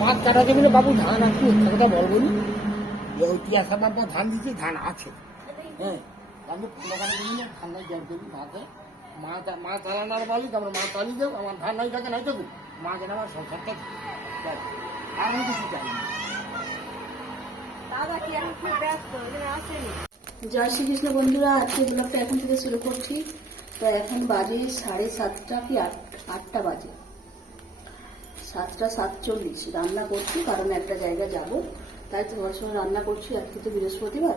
ভাত কাটা যাবে না বাবু, ধান আছে কথা বলবো নি, তিয়াশা বাবা ধান দিচ্ছে, ধান আছে। হ্যাঁ আমি দোকানে দিবি না, ঠান্ডায় জল দেবি ভাতে, মা চালানোর মালিক, আমরা মা চালিয়ে দেবো, আমার ধান নাই থাকে নাই থাকুক, মা যেন আমার সংসারটা আর আমি কিছু চাই না। জয় শ্রীকৃষ্ণ বন্ধুরা, আজকে ব্লগটা এখন থেকে শুরু করছি। তো এখন বাজে 7:30 কি 8টা বাজে, 7:47। রান্না করছি কারণ একটা জায়গায় যাব, তাই তোমার সঙ্গে রান্না করছি। আজকে তো বৃহস্পতিবার,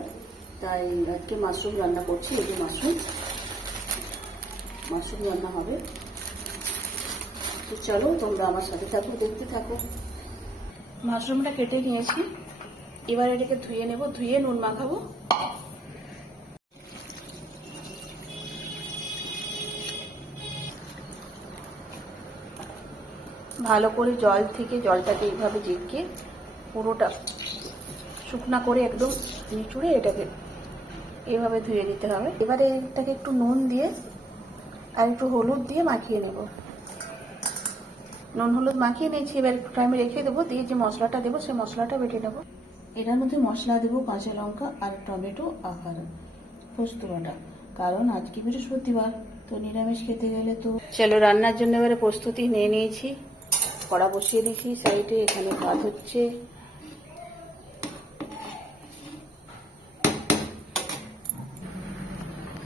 তাই আজকে মাশরুম রান্না করছি। এই যে মাশরুম রান্না হবে। তো চলো তোমরা আমার সাথে থাকো, দেখতে থাকো। মাশরুমটা কেটে নিয়েছি, এবার এটাকে ধুয়ে নেব, ধুয়ে নুন মাখাবো। ভালো করে জল থেকে জলটাকে এইভাবে জেঁকে পুরোটা শুকনা করে একদম নিচুড়ে এটাকে এইভাবে ধুয়ে নিতে হবে। এবারে এটাকে একটু নুন দিয়ে আর একটু হলুদ দিয়ে মাখিয়ে নেব। নুন হলুদ মাখিয়ে নিয়েছি, এবার একটু টাইমে রেখে দেবো, দিয়ে যে মশলাটা দেবো সেই মশলাটা বেটে নেবো। এটার মধ্যে মশলা দেবো কাঁচা লঙ্কা আর টমেটো আর পোস্ত বাটা, কারণ আজকে বৃহস্পতিবার, তো নিরামিষ খেতে গেলে তো। চলো রান্নার জন্য এবারে প্রস্তুতি নিয়ে নিয়েছি। কড়া বসিয়ে দিয়েছি সাইডে, এখানে ভাত হচ্ছে।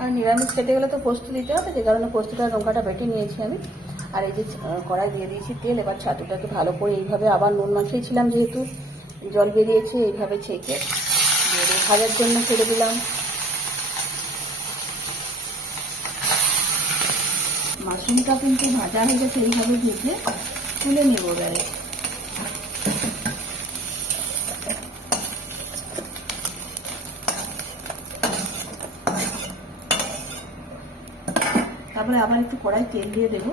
আর নিরামিষ খেতে গেলে তো পোস্ত দিতে হবে, যে কারণে পোস্তটা লঙ্কাটা বেটে নিয়েছি আমি। আর এই যে কড়াই দিয়ে দিয়েছি তেল। এবার ছাতুটাকে ভালো করে এইভাবে আবার নুন মাখিয়েছিলাম, যেহেতু জল বেরিয়েছে, এইভাবে ছেঁকে ভাজার জন্য ছেড়ে দিলাম। মাশরুমটা কিন্তু ভাজা হয়ে গেছে, এইভাবে ভেজে তুলে নেব এবারে। তারপরে আবার একটু কড়াই তেল দিয়ে দেবো।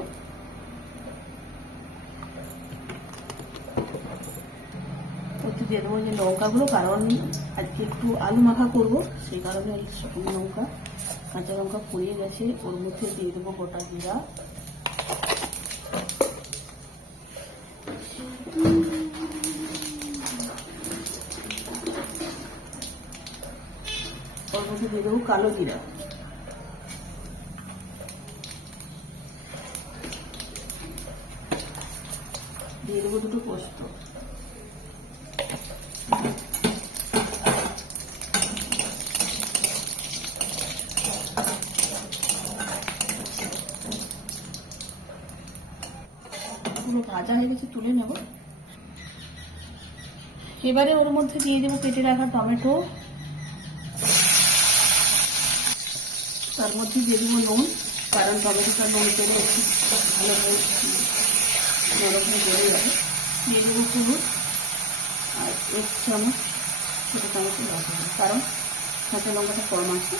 একটু দিয়ে দেবো যে লঙ্কাগুলো, কারণ আজকে একটু আলু মাখা করবো, সেই কারণে এই শুকনো লঙ্কা কাঁচা লঙ্কা পুড়িয়ে গেছে। ওর মধ্যে দিয়ে দেবো গোটা জিরা, ওর মধ্যে দিয়ে দেবো কালো জিরা, দিয়ে দেবো দুটো পোস্ত, পুরো ভাজা হয়ে গেছে, তুলে নেব। এবারে ওর মধ্যে দিয়ে দেবো কেটে রাখা টমেটো, তার মধ্যে দিয়ে দেবো নুন, কারণ টমেটোটা নুন করে একটু ভালো করে নরম হয়ে গড়ে যাবে। দিয়ে দেবো হলুদ আর 1 চামচ ছোটো চামচ লবণ, কারণ কাঁচা লঙ্কাটা কম আছে।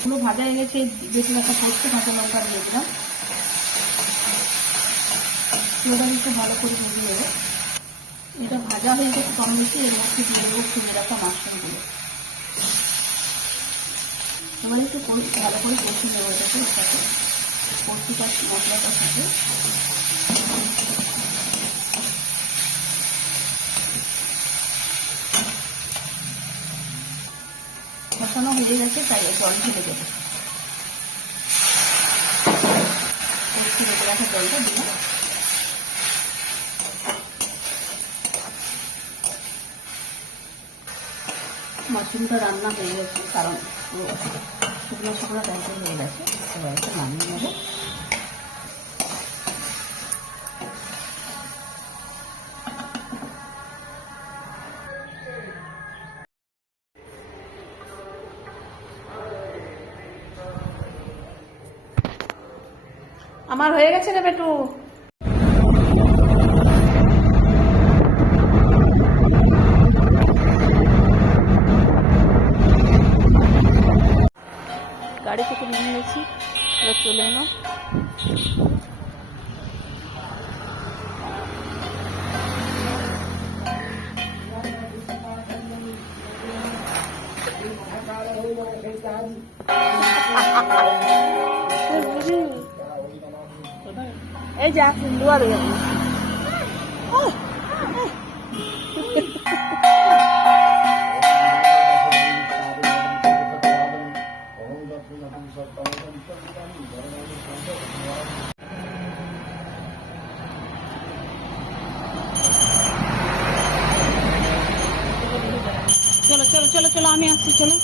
পুরো ভাজা হয়ে গেছে, বেশি রাখা করতে কাঁচা লঙ্কা দিয়ে দিলাম। পুরোটা একটু ভালো করে ভেজে দেবো। এটা ভাজা হয়ে গেছে কম বেশি, এর মধ্যে দিয়ে দেবো কিনে রাখা মাশরুমগুলো। এবারে একটু ভালো করে কষে নেবো এটাকে, এটাকে পোস্তটা মশলাটার সাথে। কষানো হয়ে গেছে, তাই জল ঢেলে দেবো। পোস্ত রেখে রাখা জলটা দিলাম। মাশরুমটা রান্না হয়ে গেছে, কারণ শুকনো শুকনো টাইপের হয়ে গেছে। এবার একটু নামিয়ে নেবো। আমার হয়ে গেছে রে বেটু। গাড়ি থেকে নেমে গেছি, এবার চলে এলাম। এই যে আসুন দুয়ারে যাবো। চলো চলো চলো চলো আমি আসছি চলো।